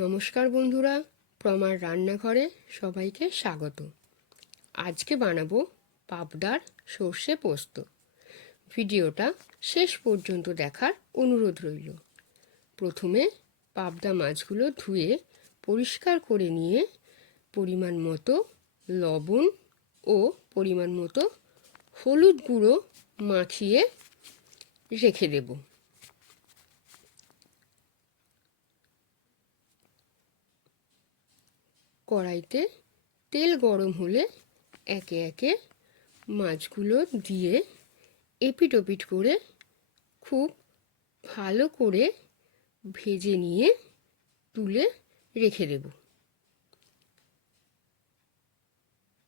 নমস্কার বন্ধুরা, প্রমার রান্নাঘরে সবাইকে স্বাগত। আজকে বানাবো পাবদার সর্ষে পোস্ত। ভিডিওটা শেষ পর্যন্ত দেখার অনুরোধ রইল। প্রথমে পাবদা মাছগুলো ধুয়ে পরিষ্কার করে নিয়ে পরিমাণ মতো লবণ ও পরিমাণ মতো হলুদ গুঁড়ো মাখিয়ে রেখে দেব। কড়াইতে তেল গরম হলে একে একে মাছগুলো দিয়ে এপিট ওপিট করে খুব ভালো করে ভেজে নিয়ে তুলে রেখে দেব।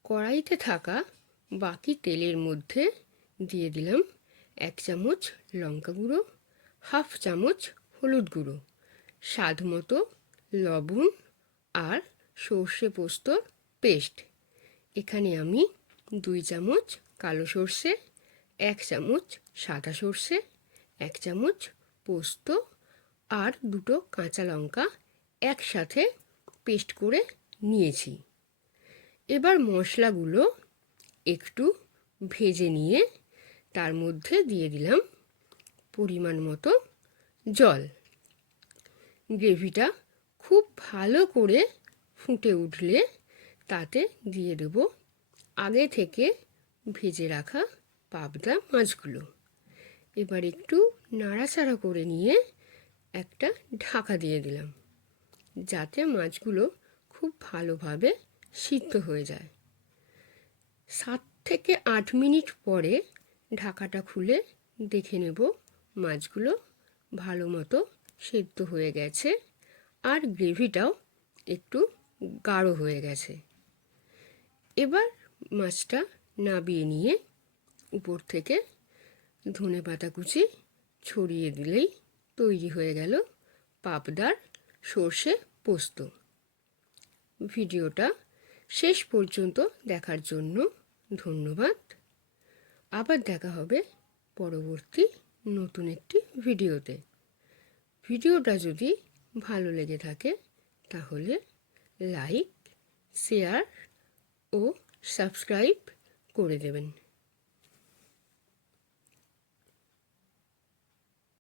কড়াইতে থাকা বাকি তেলের মধ্যে দিয়ে দিলাম 1 চামচ লঙ্কা গুঁড়ো, 1/2 চামচ হলুদ গুঁড়ো, স্বাদ মতো লবণ আর সর্ষে পোস্তর পেস্ট। এখানে আমি 2 চামচ কালো সর্ষে, 1 চামচ সাদা সর্ষে, 1 চামচ পোস্ত আর 2টো কাঁচা লঙ্কা একসাথে পেস্ট করে নিয়েছি। এবার মশলাগুলো একটু ভেজে নিয়ে তার মধ্যে দিয়ে দিলাম পরিমাণ মতো জল। গ্রেভিটা খুব ভালো করে ফুটে উঠলে তাতে দিয়ে দেব আগে থেকে ভেজে রাখা পাবদা মাছগুলো। এবার একটু নাড়াচাড়া করে নিয়ে একটা ঢাকা দিয়ে দিলাম, যাতে মাছগুলো খুব ভালোভাবে সিদ্ধ হয়ে যায়। 7 থেকে 8 মিনিট পরে ঢাকাটা খুলে দেখে নেব মাছগুলো ভালো মতো সেদ্ধ হয়ে গেছে আর গ্রেভিটাও একটু গাঢ় হয়ে গেছে। এবার মাছটা নাবিয়ে নিয়ে উপর থেকে ধনেপাতা কুচি ছড়িয়ে দিলেই তৈরি হয়ে গেল পাবদার সর্ষে পোস্ত। ভিডিওটা শেষ পর্যন্ত দেখার জন্য ধন্যবাদ। আবার দেখা হবে পরবর্তী নতুন একটি ভিডিওতে। ভিডিওটা যদি ভালো লেগে থাকে তাহলে লাইক, শেয়ার ও সাবস্ক্রাইব করে দেবেন।